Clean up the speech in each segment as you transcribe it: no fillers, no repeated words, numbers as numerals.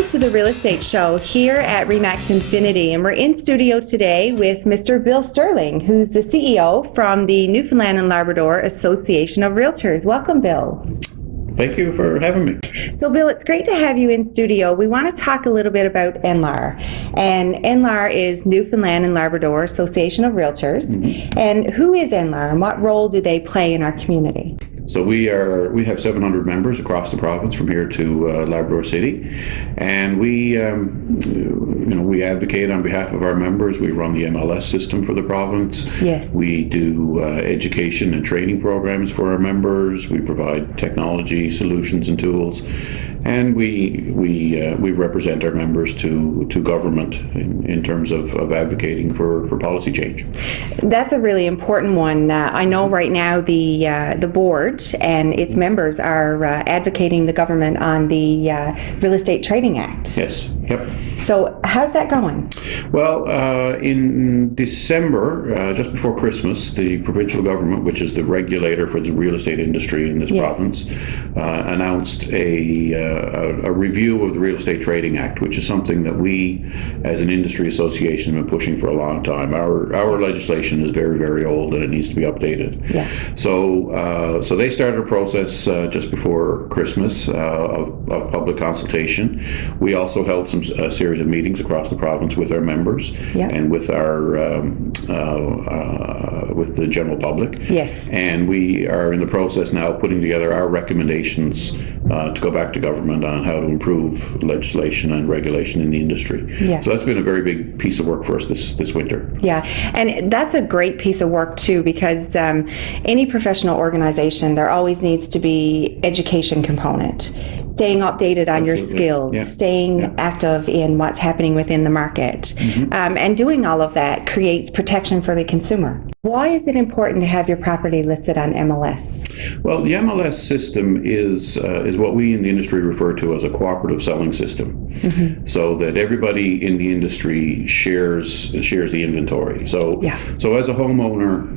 Welcome to the Real Estate Show here at RE/MAX Infinity, and we're in studio today with Mr. Bill Stirling, who's the CEO from the Newfoundland and Labrador Association of Realtors. Welcome, Bill. Thank you for having me. So, Bill, it's great to have you in studio. We want to talk a little bit about NLAR. And NLAR is Newfoundland and Labrador Association of Realtors. Mm-hmm. And who is NLAR and what role do they play in our community? So we have 700 members across the province from here to Labrador City, and we advocate on behalf of our members. We run the MLS system for the province. Yes. We do education and training programs for our members. We provide technology solutions and tools, and we represent our members to government in terms of advocating for policy change. That's a really important one. I know right now the board and its members are advocating the government on the Real Estate Trading Act. Yes. Yep. So how's that going? Well, in December, just before Christmas, the provincial government, which is the regulator for the real estate industry in this province, announced a review of the Real Estate Trading Act, which is something that we, as an industry association, have been pushing for a long time. Our legislation is very, very old, and it needs to be updated. Yeah. So they started a process just before Christmas of public consultation. We also held a series of meetings across the province with our members and with our with the general public. Yes. And we are in the process now of putting together our recommendations to go back to government on how to improve legislation and regulation in the industry. Yeah. So that's been a very big piece of work for us this winter. Yeah, and that's a great piece of work too, because any professional organization, there always needs to be education component. Staying updated on your skills, staying active in what's happening within the market, and doing all of that creates protection for the consumer. Why is it important to have your property listed on MLS? Well, the MLS system is what we in the industry refer to as a cooperative selling system, so that everybody in the industry shares the inventory. So as a homeowner,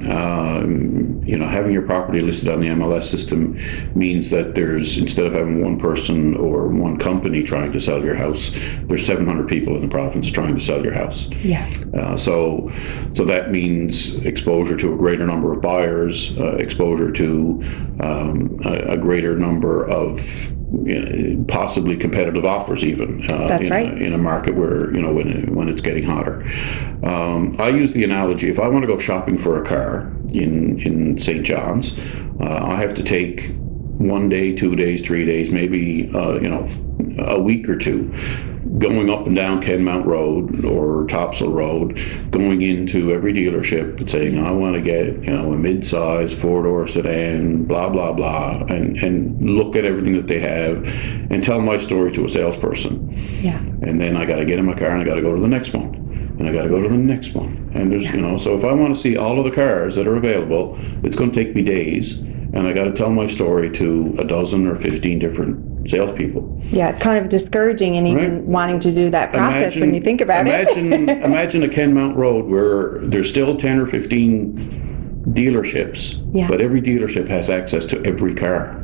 having your property listed on the MLS system means that instead of having one person or one company trying to sell your house, there's 700 people in the province trying to sell your house. Yeah. So that means exposure to a greater number of buyers, exposure to a greater number of possibly competitive offers, even. That's right. In a market where when it's getting hotter. I use the analogy: if I want to go shopping for a car in St. John's, I have to take 1 day, 2 days, 3 days, maybe a week or two, going up and down Kenmount Road or Topsail Road, going into every dealership and saying, I want to get a mid-size 4-door sedan, blah blah blah, and look at everything that they have and tell my story to a salesperson. Yeah. And then I got to get in my car and I got to go to the next one. And I got to go to the next one. And there's so if I want to see all of the cars that are available, it's going to take me days. And I got to tell my story to a dozen or 15 different salespeople. Yeah, it's kind of discouraging, and even wanting to do that process when you think about it. Imagine a Kenmount Road where there's still 10 or 15 dealerships, but every dealership has access to every car.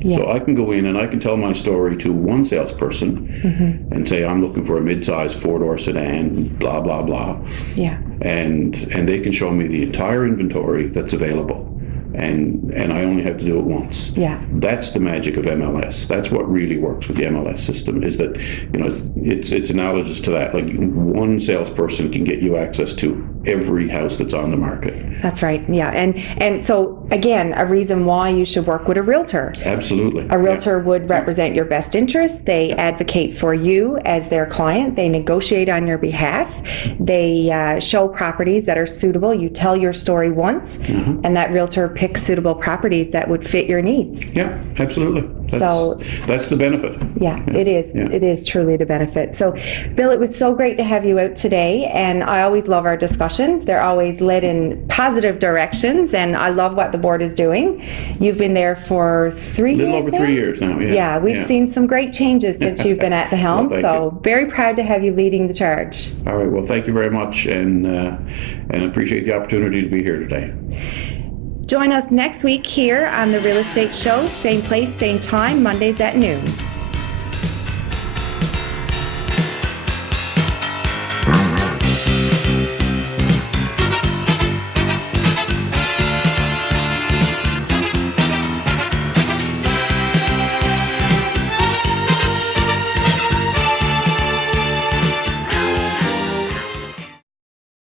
Yeah. So I can go in and I can tell my story to one salesperson and say, I'm looking for a mid-size 4-door sedan, blah, blah, blah. Yeah. And they can show me the entire inventory that's available. And I only have to do it once. Yeah. That's the magic of MLS. That's what really works with the MLS system, is that it's analogous to that. Like, one salesperson can get you access to every house that's on the market. That's right. Yeah. And so again, a reason why you should work with a realtor. Absolutely. A realtor would represent your best interests. They advocate for you as their client. They negotiate on your behalf. They show properties that are suitable. You tell your story once, and that realtor picks suitable properties that would fit your needs. Yeah, absolutely. That's the benefit. Yeah, it is. Yeah. It is truly the benefit. So, Bill, it was so great to have you out today, and I always love our discussions. They're always led in positive directions, and I love what the board is doing. You've been there for 3 years now? A little over 3 years now, yeah. Yeah, we've seen some great changes since you've been at the helm, so very proud to have you leading the charge. All right, well, thank you very much, and appreciate the opportunity to be here today. Join us next week here on The Real Estate Show, same place, same time, Mondays at noon.